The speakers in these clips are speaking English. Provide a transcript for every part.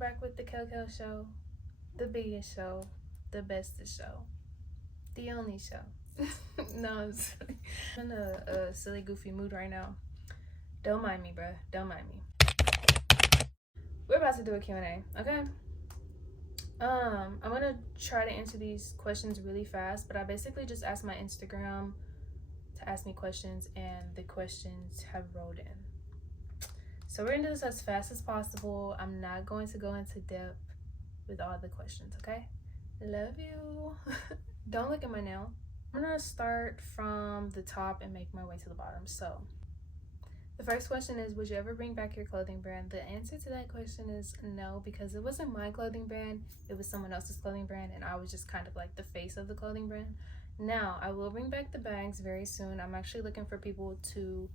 back with the Kel Show, the biggest show, the bestest show, the only show. No, I'm in a silly, goofy mood right now. Don't mind me, bruh. Don't mind me. We're about to do a Q&A, okay? I'm gonna try to answer these questions really fast, but I basically just asked my Instagram to ask me questions, and the questions have rolled in. So we're gonna do this as fast as possible. I'm not going to go into depth with all the questions, okay? Love you. Don't look at my nail. I'm gonna start from the top and make my way to the bottom. So the first question is, would you ever bring back your clothing brand? The answer to that question is no, because it wasn't my clothing brand. It was someone else's clothing brand, and I was just kind of like the face of the clothing brand. Now, I will bring back the bags very soon. I'm actually looking for people to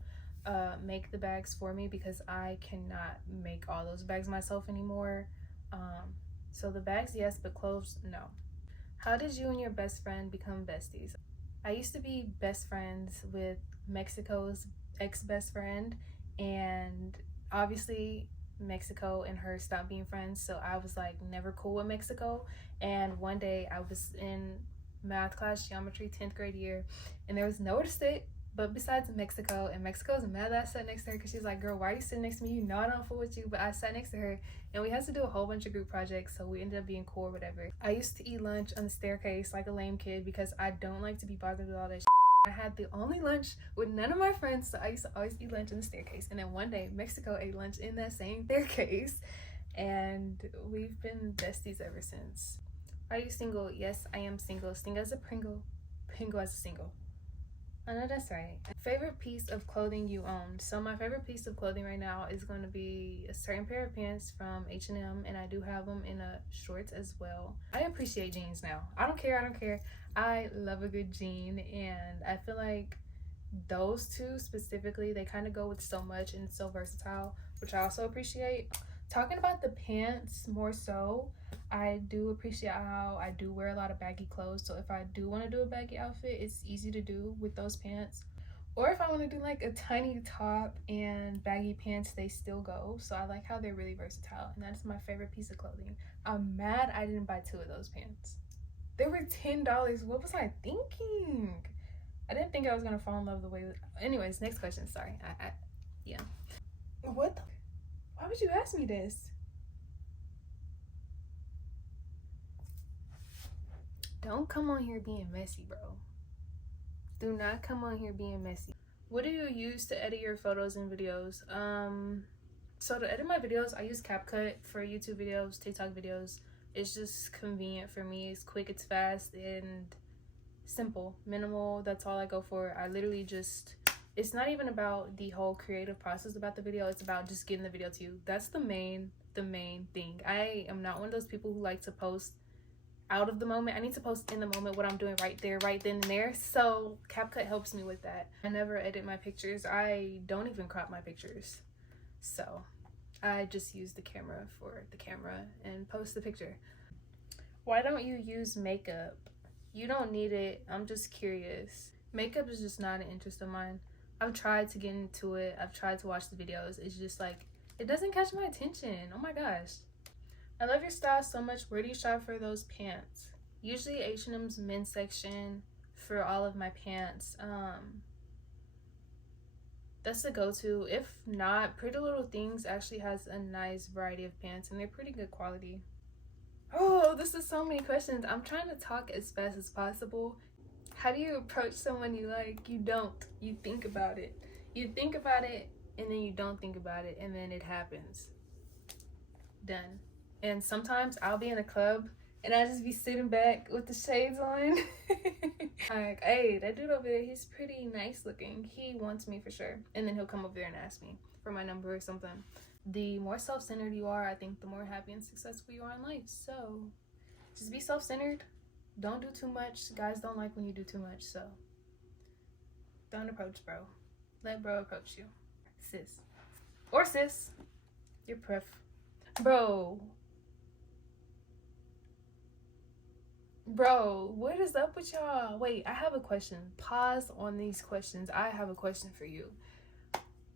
make the bags for me because I cannot make all those bags myself anymore. So the bags, yes, but clothes, no. How did you and your best friend become besties? I used to be best friends with Mexico's ex-best friend, and obviously Mexico and her stopped being friends, so I was like never cool with Mexico. And one day I was in math class, geometry, 10th grade year, and there was nowhere to sit but besides Mexico, and Mexico's mad that I sat next to her because she's like, girl, why are you sitting next to me? You know I don't fool with you. But I sat next to her, and we had to do a whole bunch of group projects, so we ended up being cool or whatever. I used to eat lunch on the staircase like a lame kid because I don't like to be bothered with all that shit. I had the only lunch with none of my friends, so I used to always eat lunch in the staircase. And then one day Mexico ate lunch in that same staircase, and we've been besties ever since. Are you single? Yes, I am single. Single as a Pringle, Pringle as a single. I know that's right. Favorite piece of clothing you own? So my favorite piece of clothing right now is going to be a certain pair of pants from H&M, and I do have them in a shorts as well. I appreciate jeans now. I don't care. I love a good jean, and I feel like those two specifically, they kind of go with so much and it's so versatile, which I also appreciate. Talking about the pants more so, I do appreciate how I do wear a lot of baggy clothes, so if I do want to do a baggy outfit, it's easy to do with those pants. Or if I want to do like a tiny top and baggy pants, they still go. So I like how they're really versatile, and that's my favorite piece of clothing. I'm mad I didn't buy 2 of those pants. They were $10. What was I thinking? I didn't think I was gonna fall in love the way. Anyways, next question. Sorry. Yeah. What the? Why would you ask me this? Don't come on here being messy, bro. Do not come on here being messy. What do you use to edit your photos and videos? So to edit my videos, I use CapCut for YouTube videos, TikTok videos. It's just convenient for me. It's quick, it's fast, and simple, minimal. That's all I go for. I literally just, it's not even about the whole creative process about the video. It's about just getting the video to you. That's the main thing. I am not one of those people who like to post out of the moment. I need to post in the moment what I'm doing right there, right then and there. So CapCut helps me with that. I never edit my pictures. I don't even crop my pictures. So I just use the camera for the camera and post the picture. Why don't you use makeup? You don't need it. I'm just curious. Makeup is just not an interest of mine. I've tried to get into it. I've tried to watch the videos. It's just like, it doesn't catch my attention. Oh my gosh. I love your style so much. Where do you shop for those pants? Usually H&M's men's section for all of my pants. That's the go-to. If not, Pretty Little Things actually has a nice variety of pants, and they're pretty good quality. Oh, this is so many questions. I'm trying to talk as fast as possible. How do you approach someone you like? You don't. You think about it. You think about it, and then you don't think about it, and then it happens. Done. And sometimes I'll be in a club and I just be sitting back with the shades on. Like, hey, that dude over there, he's pretty nice looking. He wants me for sure. And then he'll come over there and ask me for my number or something. The more self-centered you are, I think the more happy and successful you are in life. So just be self-centered. Don't do too much. Guys don't like when you do too much. So don't approach bro. Let bro approach you. Sis. Or sis. Your pref. Bro, what is up with y'all? Wait, I have a question. Pause on these questions. I have a question for you.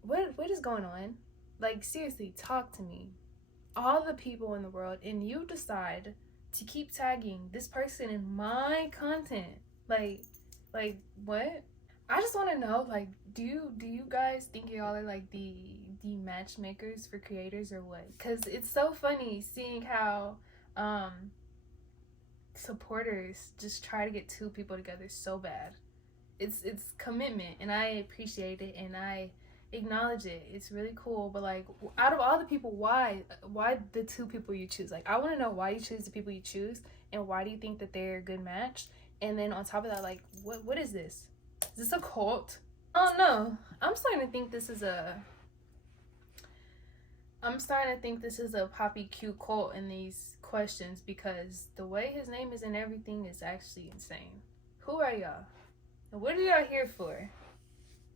What is going on? Like, seriously, talk to me. all the people in the world, and you decide to keep tagging this person in my content. Like what? I just want to know, like, do you guys think y'all are like the matchmakers for creators or what? Because it's so funny seeing how supporters just try to get two people together so bad. It's commitment, and I appreciate it, and I acknowledge it. It's really cool, but like, out of all the people, why the two people you choose? Like, I want to know why you choose the people you choose, and why do you think that they're a good match? And then on top of that, like, what is this? Is this a cult? Oh no, I'm starting to think this is a Poppy Q cult in these questions, because the way his name is and everything is actually insane. Who are y'all? What are y'all here for?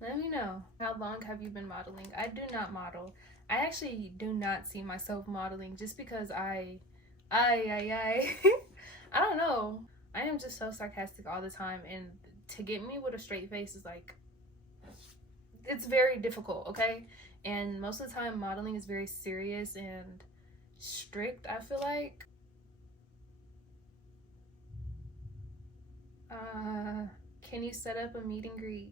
Let me know. How long have you been modeling? I do not model. I actually do not see myself modeling, just because I I don't know. I am just so sarcastic all the time, and to get me with a straight face is like, it's very difficult, okay? And most of the time modeling is very serious and strict, I feel like. Can you set up a meet and greet?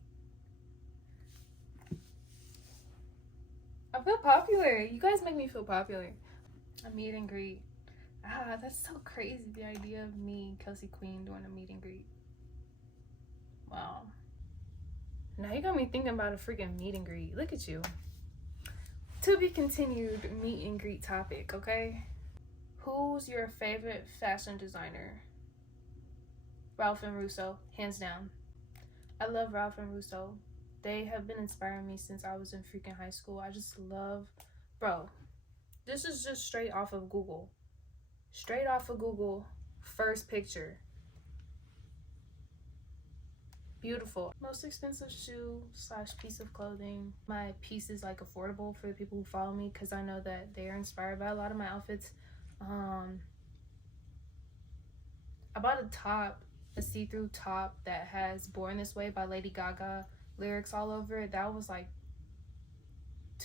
I feel popular. You guys make me feel popular. A meet and greet. That's so crazy, the idea of me, Kelsey Queen, doing a meet and greet. Wow. Now you got me thinking about a freaking meet and greet. Look at you. To be continued meet and greet topic, okay? Who's your favorite fashion designer? Ralph and Russo, hands down. I love Ralph and Russo. They have been inspiring me since I was in freaking high school. I just love, bro, this is just straight off of Google. Straight off of Google, first picture. Beautiful. Most expensive shoe / piece of clothing. My piece is like affordable for the people who follow me, because I know that they are inspired by a lot of my outfits. I bought a top, a see-through top that has Born This Way by Lady Gaga lyrics all over it. That was like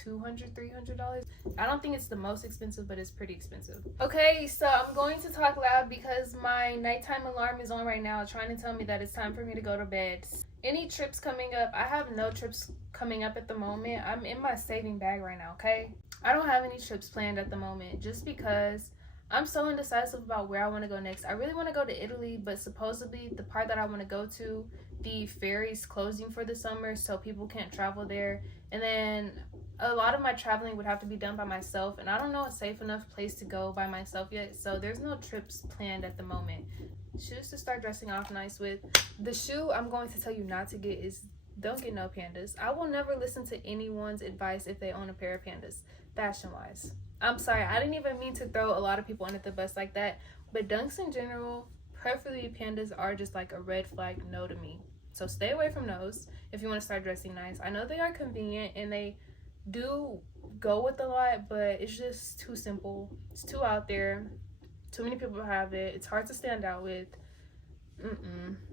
$200-$300. I don't think it's the most expensive, but it's pretty expensive. Okay, so I'm going to talk loud because my nighttime alarm is on right now, trying to tell me that it's time for me to go to bed. Any trips coming up? I have no trips coming up at the moment. I'm in my saving bag right now, okay? I don't have any trips planned at the moment, just because I'm so indecisive about where I want to go next. I really want to go to Italy, but supposedly the part that I want to go to, the ferry's closing for the summer, so people can't travel there. And then a lot of my traveling would have to be done by myself, and I don't know a safe enough place to go by myself yet, so there's no trips planned at the moment. Shoes to start dressing off nice with. The shoe I'm going to tell you not to get is, don't get no pandas. I will never listen to anyone's advice if they own a pair of pandas, fashion wise. I'm sorry, I didn't even mean to throw a lot of people under the bus like that, but dunks in general, preferably pandas, are just like a red flag no to me. So stay away from those if you want to start dressing nice. I know they are convenient and they do go with a lot, but it's just too simple. It's too out there. Too many people have it. It's hard to stand out with.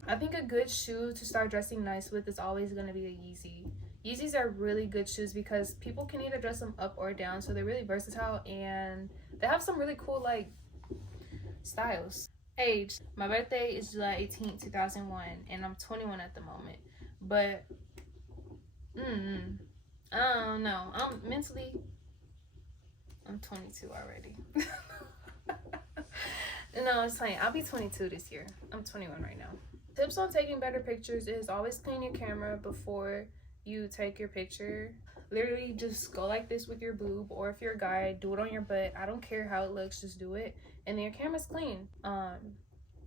I think a good shoe to start dressing nice with is always going to be a Yeezy. Yeezys are really good shoes because people can either dress them up or down, so they're really versatile, and they have some really cool like styles. Age, my birthday is July 18th, 2001, and I'm 21 at the moment, but I don't know. I'm 22 already. No, I'm just saying, I'll be 22 this year. I'm 21 right now. Tips on taking better pictures is always clean your camera before you take your picture. Literally just go like this with your boob, or if you're a guy, do it on your butt. I don't care how it looks, just do it, and then your camera's clean.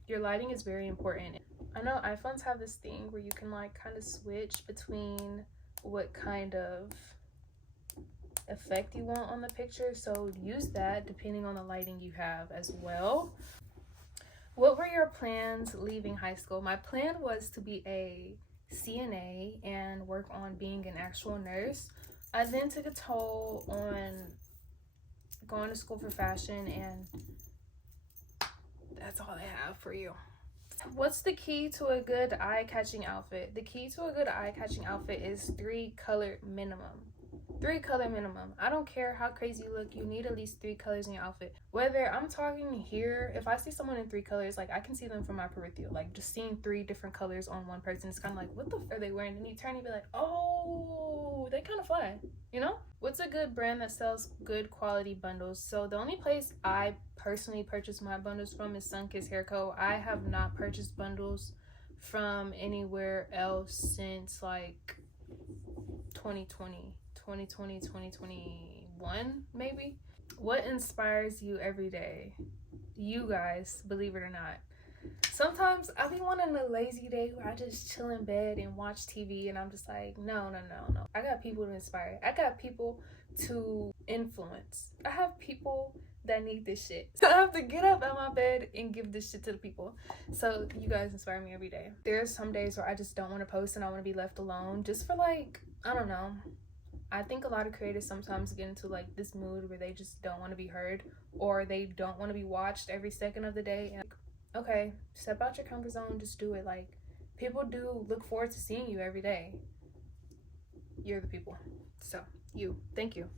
Your lighting is very important. I know iPhones have this thing where you can like kind of switch between what kind of effect you want on the picture, so use that depending on the lighting you have as well. What were your plans leaving high school? My plan was to be a CNA and work on being an actual nurse. I then took a toll on going to school for fashion, and that's all I have for you. What's the key to a good eye-catching outfit? The key to a good eye-catching outfit is 3 color minimum. 3 color minimum. I don't care how crazy you look, you need at least 3 colors in your outfit. Whether I'm talking here, if I see someone in 3 colors, like I can see them from my peripheral. Like just seeing 3 different colors on one person, it's kind of like, what the f are they wearing? And you turn and be like, oh, they kind of fly, you know? What's a good brand that sells good quality bundles? So the only place I personally purchase my bundles from is Sunkissed Hair Co. I have not purchased bundles from anywhere else since like 2020, 2021 maybe. What inspires you every day? You guys, believe it or not. Sometimes I be wanting a lazy day where I just chill in bed and watch TV, and I'm just like, no. I got people to inspire. I got people to influence. I have people that need this shit. So I have to get up out of my bed and give this shit to the people. So you guys inspire me every day. There's some days where I just don't want to post and I want to be left alone just for like, I don't know. I think a lot of creators sometimes get into like this mood where they just don't want to be heard, or they don't want to be watched every second of the day. And okay, step out your comfort zone, just do it. Like, people do look forward to seeing you every day. You're the people. So, thank you.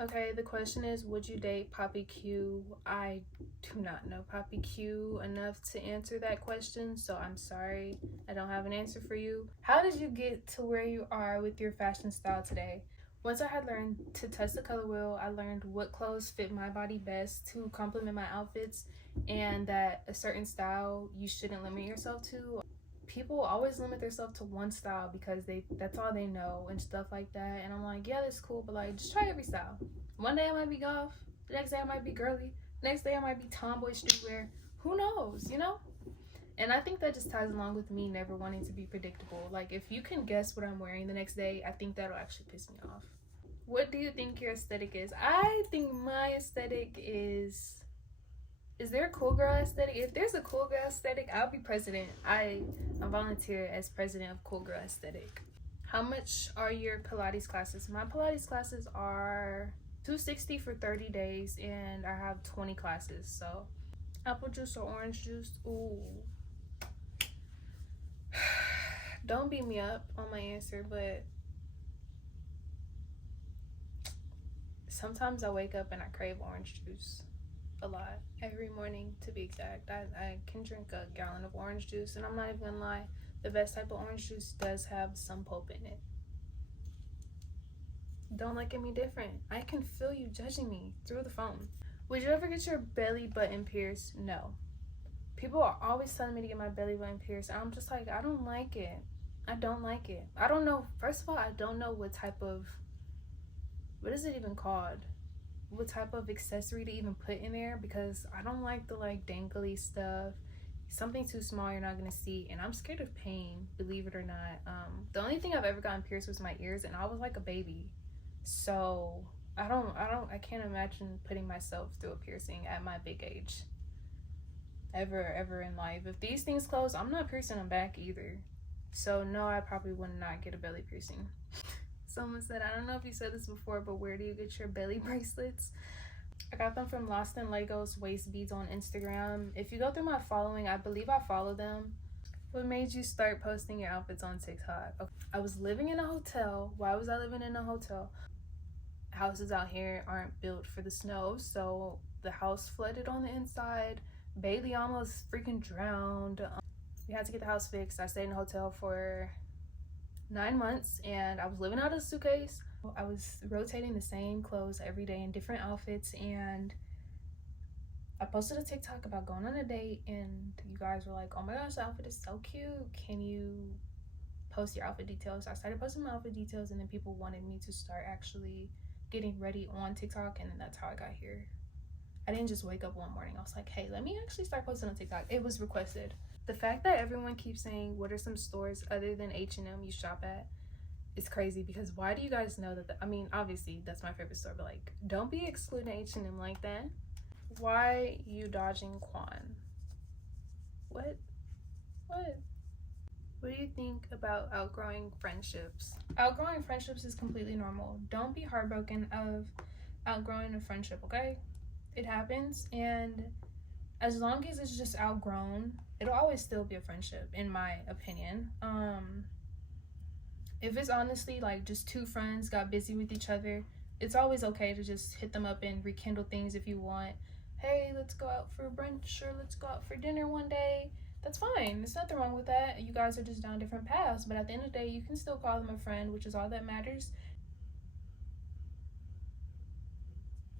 Okay, the question is, would you date Poppy Q? I do not know Poppy Q enough to answer that question, so I'm sorry. I don't have an answer for you. How did you get to where you are with your fashion style today? Once I had learned to test the color wheel, I learned what clothes fit my body best to complement my outfits, and that a certain style you shouldn't limit yourself to. People always limit themselves to one style because that's all they know and stuff like that. And I'm like, yeah, that's cool, but like, just try every style. One day I might be goth, the next day I might be girly, the next day I might be tomboy streetwear. Who knows, you know? And I think that just ties along with me never wanting to be predictable. Like, if you can guess what I'm wearing the next day, I think that'll actually piss me off. What do you think your aesthetic is? I think my aesthetic is there a cool girl aesthetic? If there's a cool girl aesthetic, I'll be president. I volunteer as president of Cool Girl Aesthetic. How much are your Pilates classes? My Pilates classes are $260 for 30 days, and I have 20 classes. So, apple juice or orange juice? Ooh. Don't beat me up on my answer, but sometimes I wake up and I crave orange juice. A lot. Every morning, to be exact. I can drink a gallon of orange juice, and I'm not even gonna lie, the best type of orange juice does have some pulp in it. Don't look at me different. I can feel you judging me through the phone. Would you ever get your belly button pierced? No. People are always telling me to get my belly button pierced, and I'm just like, I don't like it. I don't like it. I don't know. First of all, I don't know what type of, what is it even called? What type of accessory to even put in there, because I don't like the like dangly stuff. Something too small you're not gonna see, and I'm scared of pain, believe it or not. The only thing I've ever gotten pierced was my ears, and I was like a baby, so I can't imagine putting myself through a piercing at my big age ever in life. If these things close, I'm not piercing them back either. So no, I probably would not get a belly piercing. Someone said, I don't know if you said this before, but where do you get your belly bracelets? I got them from Lost in Legos Waist Beads on Instagram. If you go through my following, I believe I follow them. What made you start posting your outfits on TikTok? Okay. I was living in a hotel. Why was I living in a hotel? Houses out here aren't built for the snow, so the house flooded on the inside. Bailey almost freaking drowned. We had to get the house fixed. I stayed in a hotel for 9 months, and I was living out of a suitcase. I was rotating the same clothes every day in different outfits, and I posted a TikTok about going on a date, and you guys were like, oh my gosh, the outfit is so cute, can you post your outfit details? I started posting my outfit details, and then people wanted me to start actually getting ready on TikTok, and then that's how I got here. I didn't just wake up one morning. I was like, hey, let me actually start posting on TikTok. It was requested. The fact that everyone keeps saying, what are some stores other than H&M you shop at? It's crazy, because why do you guys know that? I mean, obviously, that's my favorite store, but like, don't be excluding H&M like that. Why you dodging Quan? What? What do you think about outgrowing friendships? Outgrowing friendships is completely normal. Don't be heartbroken of outgrowing a friendship, okay? It happens, and as long as it's just outgrown, it'll always still be a friendship, in my opinion. If it's honestly like just two friends got busy with each other, it's always okay to just hit them up and rekindle things if you want. Hey, let's go out for brunch or let's go out for dinner one day. That's fine. There's nothing wrong with that. You guys are just down different paths, but at the end of the day, you can still call them a friend, which is all that matters.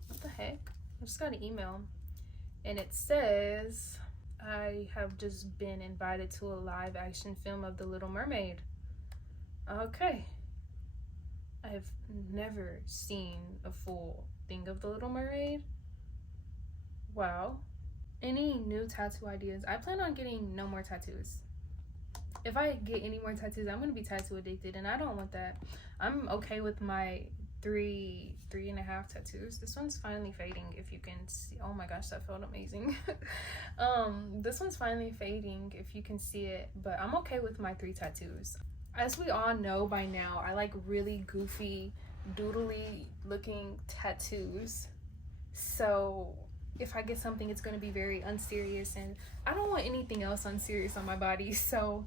What the heck? I just got an email and it says I have just been invited to a live action film of The Little Mermaid. Okay. I have never seen a full thing of The Little Mermaid. Wow. Any new tattoo ideas? I plan on getting no more tattoos. If I get any more tattoos, I'm gonna be tattoo addicted, and I don't want that. I'm okay with my three and a half tattoos. This one's finally fading, if you can see. Oh my gosh, that felt amazing. This one's finally fading, if you can see it, but I'm okay with my 3 tattoos. As we all know by now, I like really goofy, doodly looking tattoos. So if I get something, it's going to be very unserious, and I don't want anything else unserious on my body. So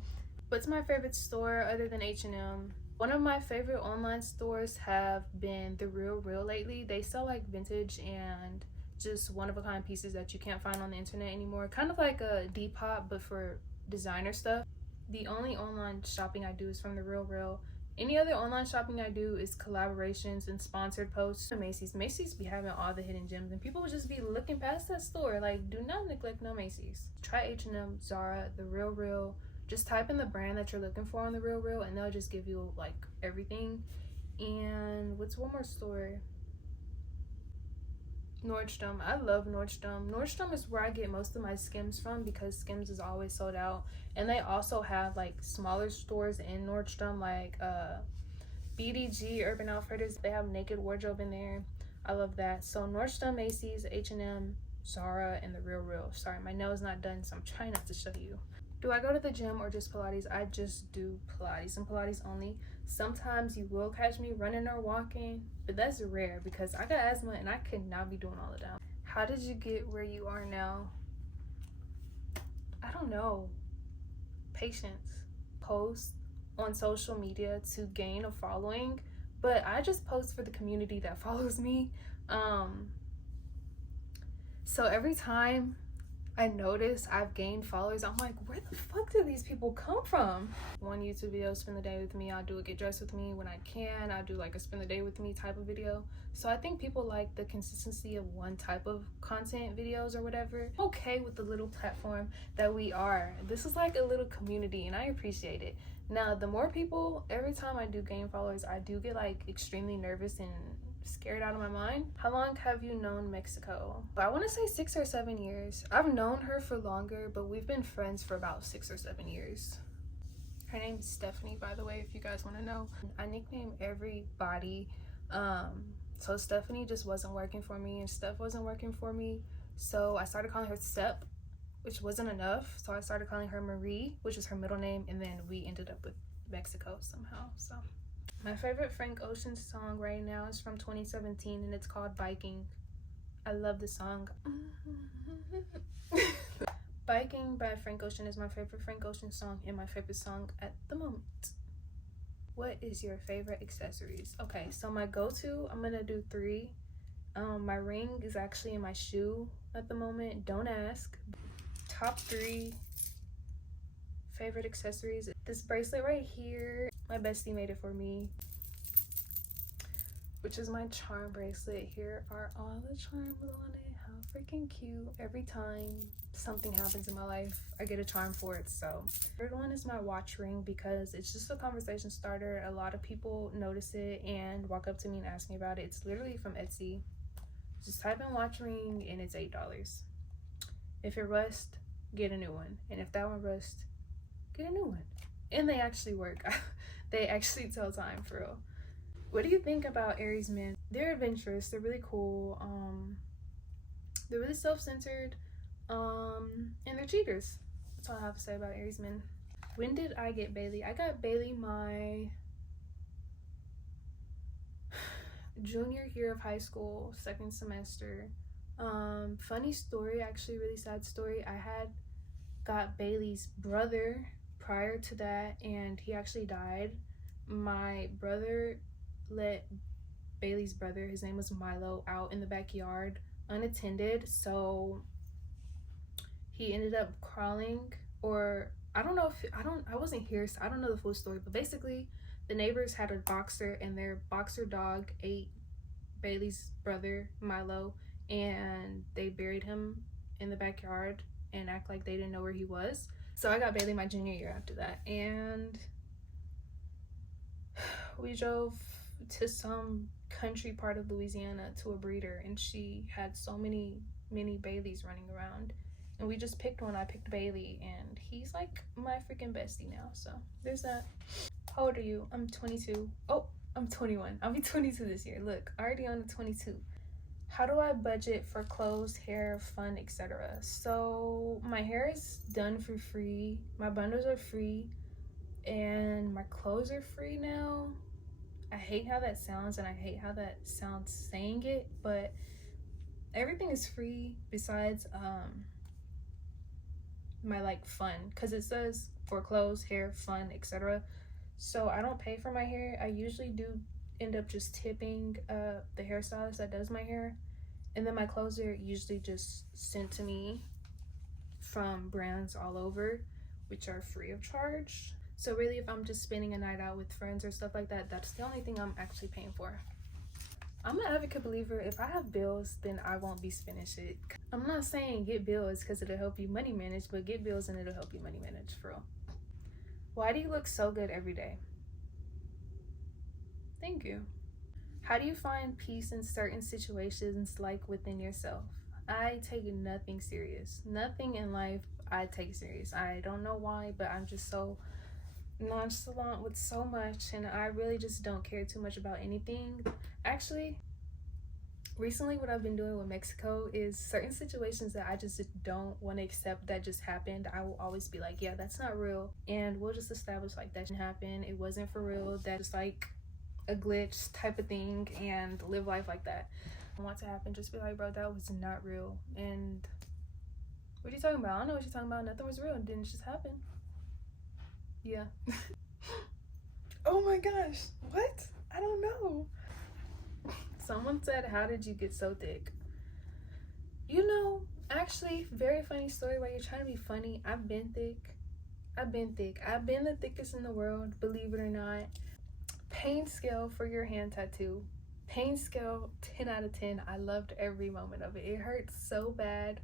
what's my favorite store other than H&M? One of my favorite online stores have been The Real Real lately. They sell like vintage and just one-of-a-kind pieces that you can't find on the internet anymore. Kind of like a Depop, but for designer stuff. The only online shopping I do is from The Real Real. Any other online shopping I do is collaborations and sponsored posts. Macy's be having all the hidden gems, and people will just be looking past that store. Like, do not neglect no Macy's. Try H&M, Zara, The Real Real. Just type in the brand that you're looking for on The Real Real, and they'll just give you like everything. And what's one more store? Nordstrom. I love Nordstrom. Nordstrom is where I get most of my Skims from, because Skims is always sold out. And they also have like smaller stores in Nordstrom, like BDG, Urban Outfitters. They have Naked Wardrobe in there. I love that. So Nordstrom, Macy's, H&M, Zara, and The Real Real. Sorry, my nail's not done, so I'm trying not to show you. Do I go to the gym or just Pilates? I just do Pilates and Pilates only. Sometimes you will catch me running or walking, but that's rare because I got asthma and I could not be doing all of that. How did you get where you are now? I don't know. Patience. Post on social media to gain a following, but I just post for the community that follows me. So every time I notice I've gained followers, I'm like, where the fuck do these people come from? One YouTube video, spend the day with me. I'll do a get dressed with me when I can. I'll do like a spend the day with me type of video. So I think people like the consistency of one type of content videos or whatever. I'm okay with the little platform that we are. This is like a little community, and I appreciate it. Now, the more people, every time I do gain followers, I do get like extremely nervous and scared out of my mind. How long have you known Mexico? I want to say 6 or 7 years. I've known her for longer, but we've been friends for about 6 or 7 years. Her name's Stephanie, by the way, if you guys want to know. I nickname everybody. So Stephanie just wasn't working for me, and Steph wasn't working for me. So I started calling her Step, which wasn't enough. So I started calling her Marie, which is her middle name, and then we ended up with Mexico somehow. So my favorite Frank Ocean song right now is from 2017, and it's called Biking. I love the song. Biking by Frank Ocean is my favorite Frank Ocean song and my favorite song at the moment. What is your favorite accessories? Okay, so my go-to, I'm gonna do 3. My ring is actually in my shoe at the moment. Don't ask. Top 3 favorite accessories. This bracelet right here, my bestie made it for me, which is my charm bracelet. Here are all the charms on it. How freaking cute. Every time something happens in my life, I get a charm for it. So third one is my watch ring, because it's just a conversation starter. A lot of people notice it and walk up to me and ask me about it. It's literally from Etsy. Just type in watch ring and it's $8. If it rusts, get a new one. And if that one rusts, get a new one. And they actually work. They actually tell time, for real. What do you think about Aries men? They're adventurous. They're really cool. They're really self-centered. And they're cheaters. That's all I have to say about Aries men. When did I get Bailey? I got Bailey my junior year of high school, 2nd semester. Funny story, actually really sad story. I had got Bailey's brother prior to that, and he actually died. my brother let Bailey's brother, his name was Milo, out in the backyard unattended. So he ended up crawling, or I don't know if I wasn't here, so I don't know the full story, but basically the neighbors had a boxer and their boxer dog ate Bailey's brother Milo, and they buried him in the backyard and act like they didn't know where he was. So I got Bailey my junior year after that, and we drove to some country part of Louisiana to a breeder, and she had so many Baileys running around, and we just picked one. I picked Bailey, and he's like my freaking bestie now. So there's that. How old are you? I'm 22. Oh, I'm 21. I'll be 22 this year. Look, already on the 22. How do I budget for clothes, hair, fun, etc.? So my hair is done for free, my bundles are free, and my clothes are free now. I hate how that sounds, and I hate how that sounds saying it, but everything is free besides my like fun, because it says for clothes, hair, fun, etc. So I don't pay for my hair. I usually do end up just tipping the hairstylist that does my hair, and then my clothes are usually just sent to me from brands all over, which are free of charge. So really, if I'm just spending a night out with friends or stuff like that, that's the only thing I'm actually paying for. I'm an advocate believer, if I have bills, then I won't be spending shit. I'm not saying get bills because it'll help you money manage, but get bills and it'll help you money manage, for real. Why do you look so good every day? Thank you. How do you find peace in certain situations, like within yourself? I take nothing serious. Nothing in life I take serious. I don't know why, but I'm just so nonchalant with so much, and I really just don't care too much about anything. Actually, recently what I've been doing with Mexico is certain situations that I just don't want to accept that just happened, I will always be like, yeah, that's not real, and we'll just establish like that didn't happen, it wasn't for real, that's like a glitch type of thing, and live life like that. I want to happen, just be like, bro, that was not real, and what are you talking about? I don't know what you're talking about. Nothing was real. It didn't just happen. Yeah. Oh my gosh, what? I don't know. Someone said, how did you get so thick? You know, actually, very funny story while you're trying to be funny. I've been thick. I've been the thickest in the world, believe it or not. Pain scale for your hand tattoo. Pain scale 10 out of 10. I loved every moment of it. It hurt so bad.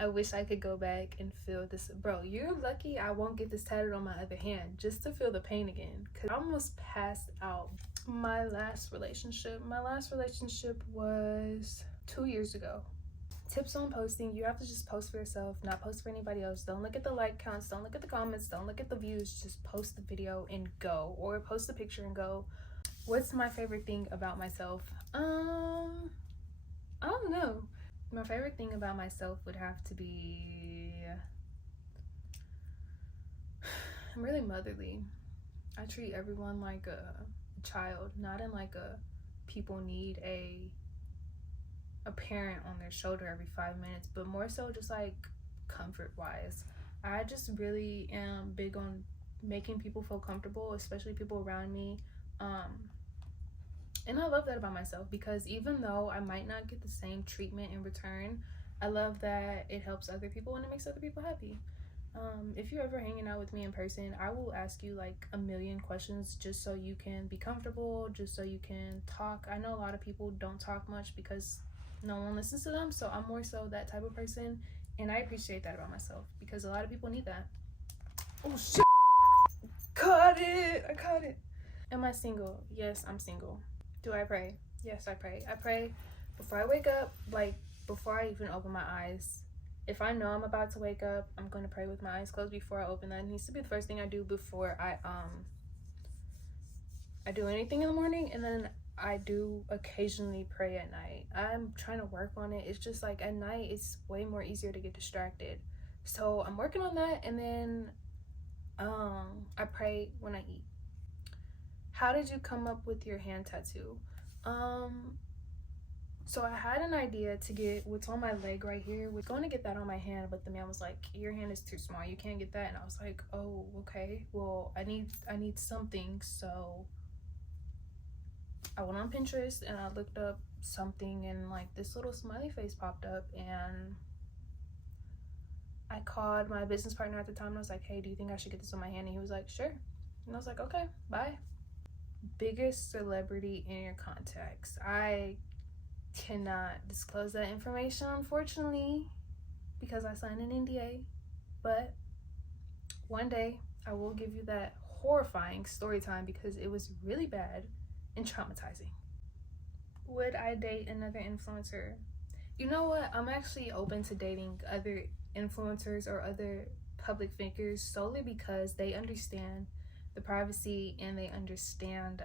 I wish I could go back and feel this. Bro, you're lucky I won't get this tattooed on my other hand just to feel the pain again, because I almost passed out. My last relationship was 2 years ago. Tips on posting: you have to just post for yourself, not post for anybody else. Don't look at the like counts, don't look at the comments, don't look at the views. Just post the video and go, or post the picture and go. What's my favorite thing about myself? I don't know. My favorite thing about myself would have to be, I'm really motherly. I treat everyone like a child, not in like a people need a parent on their shoulder every 5 minutes, but more so just like comfort wise. I just really am big on making people feel comfortable, especially people around me. And I love that about myself, because even though I might not get the same treatment in return, I love that it helps other people and it makes other people happy. If you're ever hanging out with me in person, I will ask you like a million questions just so you can be comfortable, just so you can talk. I know a lot of people don't talk much because no one listens to them, so I'm more so that type of person, and I appreciate that about myself because a lot of people need that. Oh shit! Caught it! I caught it! Am I single? Yes, I'm single. Do I pray? Yes, I pray. I pray before I wake up, like before I even open my eyes. If I know I'm about to wake up, I'm going to pray with my eyes closed before I open. That needs to be the first thing I do before I do anything in the morning, and then I do occasionally pray at night. I'm trying to work on it. It's just like at night it's way more easier to get distracted. So I'm working on that, and then I pray when I eat. How did you come up with your hand tattoo? So I had an idea to get what's on my leg right here. We're going to get that on my hand, but the man was like, your hand is too small, you can't get that. And I was like, oh, okay, well, I need something. So I went on Pinterest and I looked up something, and like this little smiley face popped up, and I called my business partner at the time and I was like, hey, do you think I should get this on my hand? And he was like, sure. And I was like, okay, bye. Biggest celebrity in your contacts. I cannot disclose that information, unfortunately, because I signed an NDA, but one day I will give you that horrifying story time because it was really bad and traumatizing. Would I date another influencer? You know what? I'm actually open to dating other influencers or other public figures solely because they understand the privacy and they understand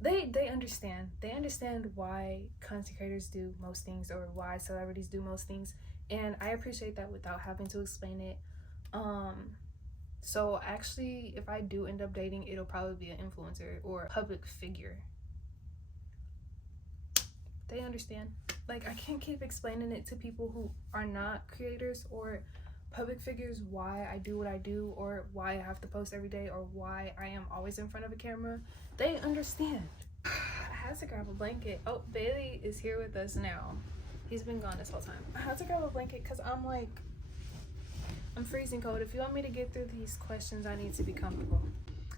they understand why content creators do most things or why celebrities do most things, and I appreciate that without having to explain it. So actually, if I do end up dating, it'll probably be an influencer or a public figure. They understand. Like, I can't keep explaining it to people who are not creators or public figures why I do what I do, or why I have to post every day, or why I am always in front of a camera. They understand. I had to grab a blanket. Oh, Bailey is here with us now. He's been gone this whole time. I had to grab a blanket because I'm freezing cold. If you want me to get through these questions, I need to be comfortable.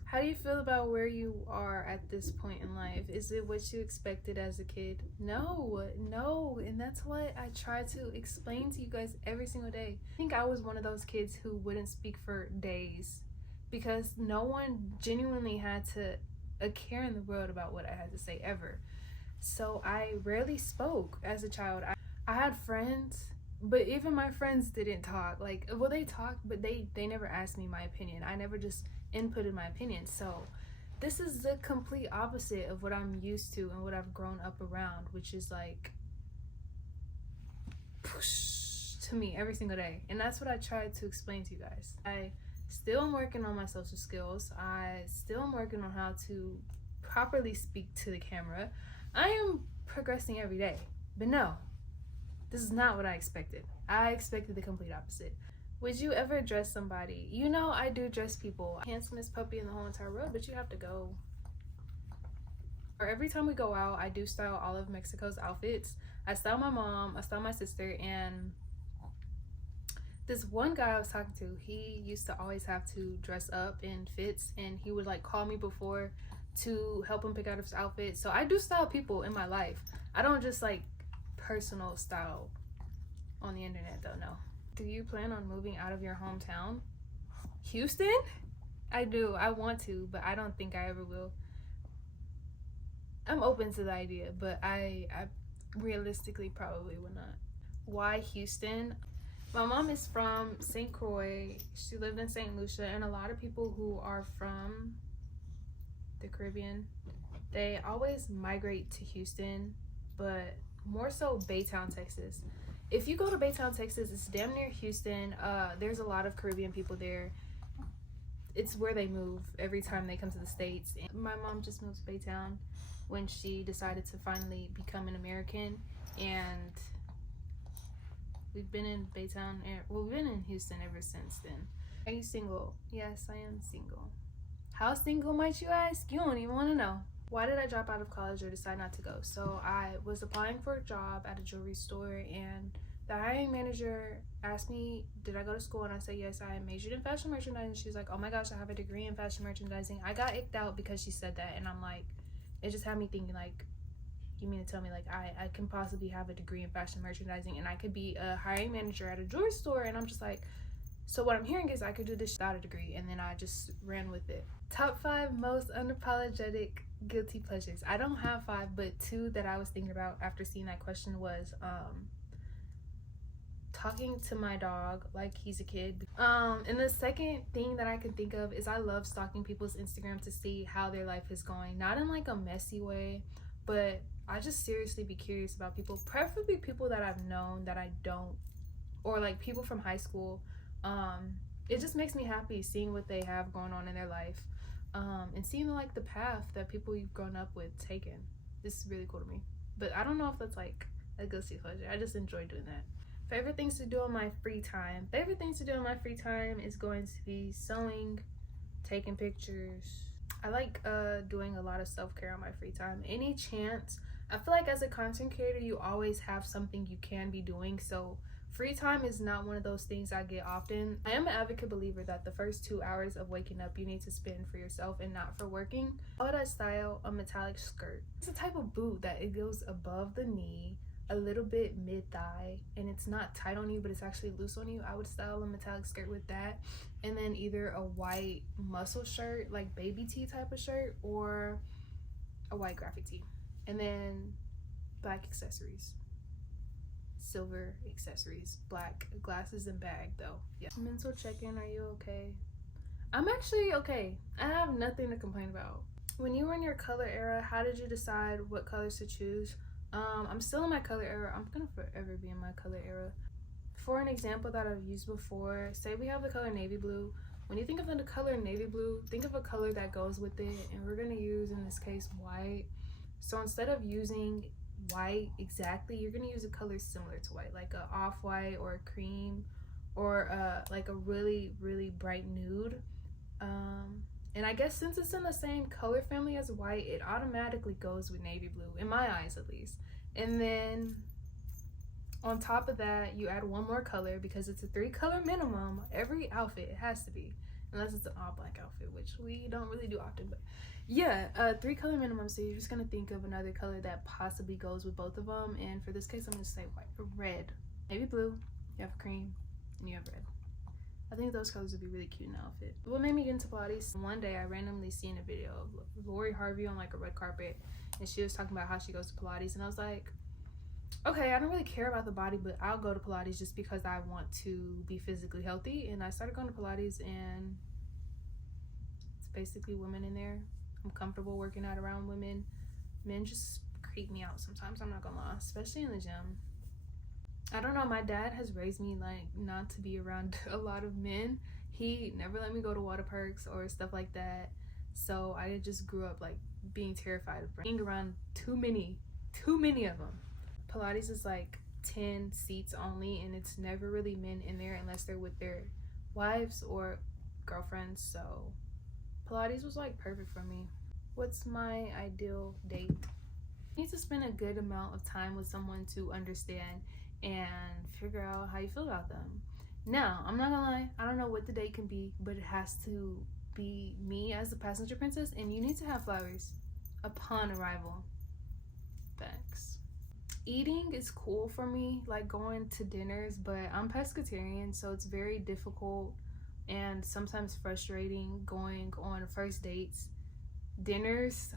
How do you feel about where you are at this point in life? Is it what you expected as a kid? No. And that's what I try to explain to you guys every single day. I think I was one of those kids who wouldn't speak for days because no one genuinely had a care in the world about what I had to say ever. So I rarely spoke as a child. I had friends, but even my friends didn't talk. Like, well, they talked, but they never asked me my opinion. I never just inputted my opinion. So this is the complete opposite of what I'm used to and what I've grown up around, which is like push to me every single day. And that's what I try to explain to you guys. I still am working on my social skills. I still am working on how to properly speak to the camera. I am progressing every day. But no, this is not what I expected. I expected the complete opposite. Would you ever dress somebody? You know, I do dress people. Handsomest puppy in the whole entire world, but you have to go. Or every time we go out, I do style all of Mexico's outfits. I style my mom, I style my sister, and this one guy I was talking to, he used to always have to dress up in fits, and he would like call me before to help him pick out his outfit. So I do style people in my life. I don't just like personal style on the internet though, no. Do you plan on moving out of your hometown? Houston? I do. I want to, but I don't think I ever will. I'm open to the idea, but I realistically probably will not. Why Houston? My mom is from St. Croix. She lived in St. Lucia, and a lot of people who are from the Caribbean, they always migrate to Houston, but more so Baytown, Texas. If you go to Baytown, Texas, it's damn near Houston. There's a lot of Caribbean people there. It's where they move every time they come to the States. And my mom just moved to Baytown when she decided to finally become an American. And we've been in Baytown, we've been in Houston ever since then. Are you single? Yes, I am single. How single might you ask? You don't even want to know. Why did I drop out of college or decide not to go? So I was applying for a job at a jewelry store, and the hiring manager asked me, did I go to school? And I said, yes, I majored in fashion merchandising. She was like, oh my gosh, I have a degree in fashion merchandising. I got icked out because she said that, and I'm like, it just had me thinking like, you mean to tell me like I can possibly have a degree in fashion merchandising and I could be a hiring manager at a jewelry store? And I'm just like, so what I'm hearing is I could do this without a degree, and then I just ran with it. Top 5 most unapologetic guilty pleasures. I don't have 5, but 2 that I was thinking about after seeing that question was talking to my dog like he's a kid. And the second thing that I can think of is I love stalking people's Instagram to see how their life is going. Not in like a messy way, but I just seriously be curious about people, preferably people that I've known that I don't, or like people from high school. It just makes me happy seeing what they have going on in their life, and seeing like the path that people you've grown up with taken. This is really cool to me. but I don't know if that's like a guilty pleasure. I just enjoy doing that. Favorite things to do in my free time. Favorite things to do in my free time is going to be sewing, taking pictures. I like doing a lot of self-care on my free time. Any chance, I feel like as a content creator, you always have something you can be doing. So free time is not one of those things I get often. I am an advocate believer that the first 2 hours of waking up you need to spend for yourself and not for working. I would style a metallic skirt. It's a type of boot that it goes above the knee, a little bit mid-thigh, and it's not tight on you but it's actually loose on you. I would style a metallic skirt with that, and then either a white muscle shirt, like baby tee type of shirt, or a white graphic tee, and then black accessories, silver accessories, black glasses and bag though. Yeah. Mental check-in, are you okay? I'm actually okay. I have nothing to complain about. When you were in your color era, how did you decide what colors to choose? I'm still in my color era. I'm gonna forever be in my color era. For an example that I've used before, say we have the color navy blue. When you think of the color navy blue, think of a color that goes with it, and we're gonna use, in this case, white. So instead of using white exactly, you're gonna use a color similar to white, like a off-white or a cream, or like a really, really bright nude. And I guess since it's in the same color family as white, it automatically goes with navy blue, in my eyes at least. And then on top of that, you add one more color because it's a 3-color minimum. Every outfit, it has to be, unless it's an all black outfit, which we don't really do often. But yeah, 3-color minimum. So you're just gonna think of another color that possibly goes with both of them. And for this case, I'm gonna say white, red, navy blue. You have cream, and you have red. I think those colors would be really cute in an outfit. What made me get into Pilates? One day I randomly seen a video of Lori Harvey on like a red carpet, and she was talking about how she goes to Pilates, and I was like, okay, I don't really care about the body, but I'll go to Pilates just because I want to be physically healthy. And I started going to Pilates, and it's basically women in there. I'm comfortable working out around women. Men just creep me out sometimes, I'm not gonna lie, especially in the gym. I don't know, my dad has raised me like not to be around a lot of men. He never let me go to water parks or stuff like that. So I just grew up like being terrified of being around too many of them. Pilates is like 10 seats only, and it's never really men in there unless they're with their wives or girlfriends. So Pilates was like perfect for me. What's my ideal date? You need to spend a good amount of time with someone to understand and figure out how you feel about them. Now, I'm not gonna lie, I don't know what the date can be, but it has to be me as the passenger princess, and you need to have flowers upon arrival. Thanks. Eating is cool for me, like going to dinners, but I'm pescatarian, so it's very difficult and sometimes frustrating going on first dates, dinners,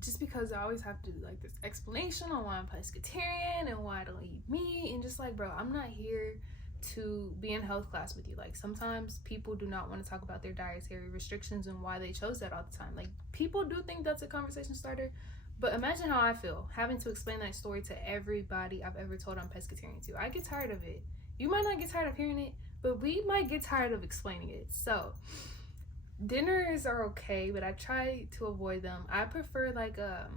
just because I always have to do like this explanation on why I'm pescatarian and why I don't eat meat, and just like, bro, I'm not here to be in health class with you. Like, sometimes people do not want to talk about their dietary restrictions and why they chose that all the time. Like, people do think that's a conversation starter, but imagine how I feel having to explain that story to everybody I've ever told I'm pescatarian to. I get tired of it. You might not get tired of hearing it, but we might get tired of explaining it. So dinners are okay, but I try to avoid them. I prefer like a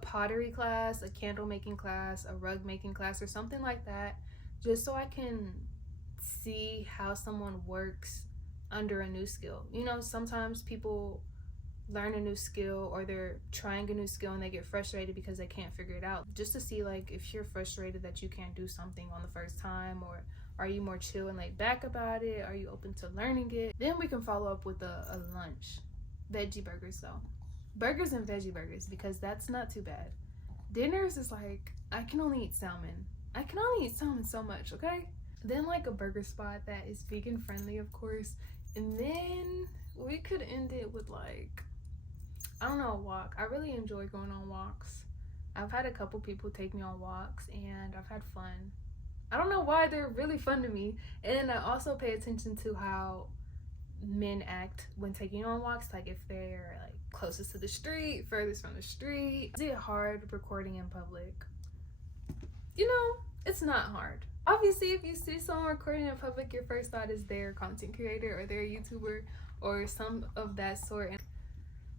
pottery class, a candle making class, a rug making class, or something like that, just so I can see how someone works under a new skill. You know, sometimes people learn a new skill, or they're trying a new skill and they get frustrated because they can't figure it out. Just to see like if you're frustrated that you can't do something on the first time, or are you more chill and laid back about it? Are you open to learning it? Then we can follow up with a lunch. Veggie burgers though. Burgers and veggie burgers, because that's not too bad. Dinners is like, I can only eat salmon. I can only eat salmon so much, okay? Then like a burger spot that is vegan friendly, of course. And then we could end it with like, I don't know, a walk. I really enjoy going on walks. I've had a couple people take me on walks and I've had fun. I don't know why, they're really fun to me. And I also pay attention to how men act when taking on walks, like if they're like closest to the street, furthest from the street. Is it hard recording in public? You know, it's not hard. Obviously, if you see someone recording in public, your first thought is they're a content creator or they're a YouTuber or some of that sort. And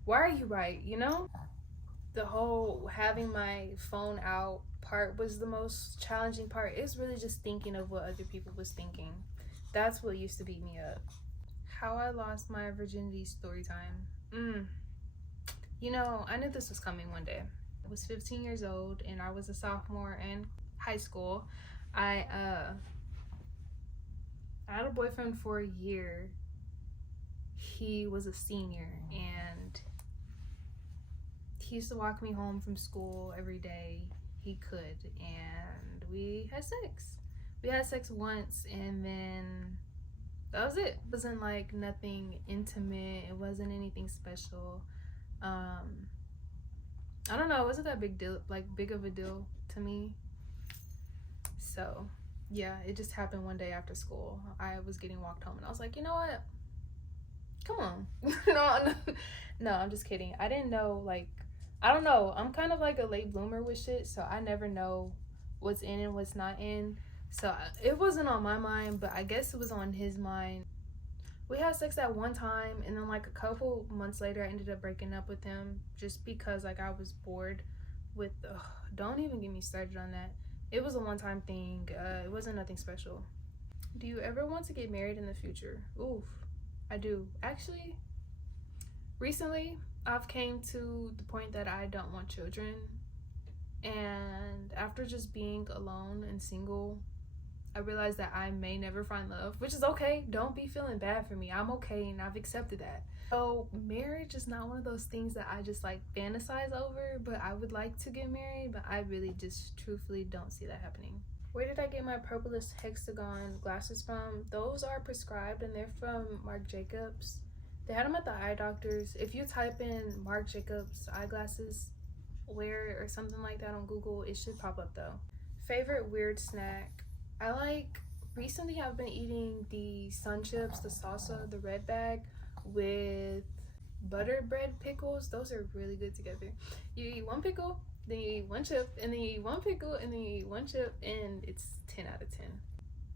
why are you right, you know? the whole having my phone out part was the most challenging part. It's really just thinking of what other people was thinking. That's what used to beat me up. How I lost my virginity story time. You know, I knew this was coming one day. I was 15 years old and I was a sophomore in high school. I had a boyfriend for a year. He was a senior and he used to walk me home from school every day he could, and we had sex. We had sex once and then that was it. It wasn't like nothing intimate, it wasn't anything special. I don't know, it wasn't that big of a deal to me. So yeah, it just happened one day after school. I was getting walked home and I was like, you know what, come on. No, I'm just kidding. I didn't know, like, I don't know, I'm kind of like a late bloomer with shit, so I never know what's in and what's not in. So it wasn't on my mind, but I guess it was on his mind. We had sex at one time and then like a couple months later I ended up breaking up with him just because like I was bored with don't even get me started on that. It was a one-time thing. It wasn't nothing special. Do you ever want to get married in the future? Oof, I do. Actually, recently I've came to the point that I don't want children, and after just being alone and single, I realized that I may never find love, which is okay. Don't be feeling bad for me. I'm okay and I've accepted that. So marriage is not one of those things that I just like fantasize over, but I would like to get married, but I really just truthfully don't see that happening. Where did I get my purpleless hexagon glasses from? Those are prescribed and they're from Marc Jacobs. They had them at the eye doctor's. If you type in Marc Jacobs eyeglasses wear or something like that on Google, it should pop up though. Favorite weird snack? Recently I've been eating the sun chips, the salsa, the red bag with butter bread pickles. Those are really good together. You eat one pickle, then you eat one chip, and then you eat one pickle, and then you eat one chip, and it's 10 out of 10.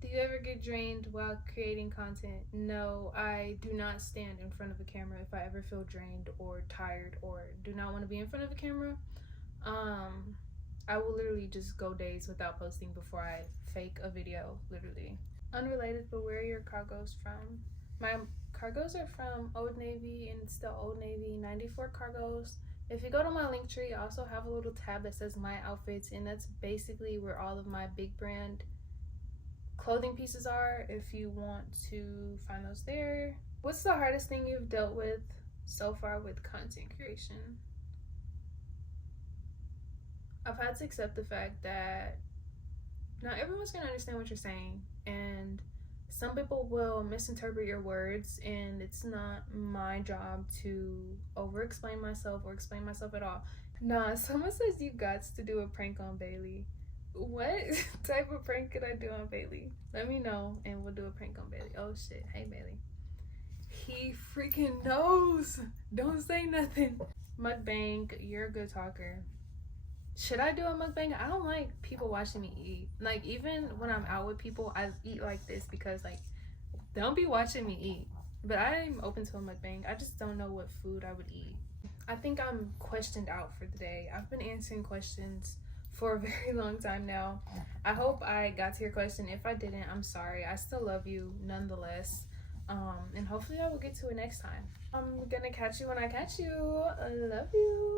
Do you ever get drained while creating content? No, I do not stand in front of a camera if I ever feel drained or tired or do not want to be in front of a camera. I will literally just go days without posting before I fake a video, literally. Unrelated, but where are your cargos from? My cargos are from Old Navy, and it's still Old Navy 94 cargos. If you go to my link tree, I also have a little tab that says my outfits, and that's basically where all of my big brand clothing pieces are if you want to find those there. What's the hardest thing you've dealt with so far with content creation? I've had to accept the fact that not everyone's gonna understand what you're saying, and some people will misinterpret your words, and it's not my job to over explain myself or explain myself at all. Nah, someone says you got to do a prank on Bailey. What type of prank could I do on Bailey? Let me know and we'll do a prank on Bailey. Oh shit, hey Bailey. He freaking knows. Don't say nothing. Mukbang, you're a good talker. Should I do a mukbang? I don't like people watching me eat. Like, even when I'm out with people, I eat like this because, like, don't be watching me eat. But I'm open to a mukbang. I just don't know what food I would eat. I think I'm questioned out for the day. I've been answering questions for a very long time now. I hope I got to your question. If I didn't, I'm sorry. I still love you nonetheless. And hopefully I will get to it next time. I'm gonna catch you when I catch you. I love you.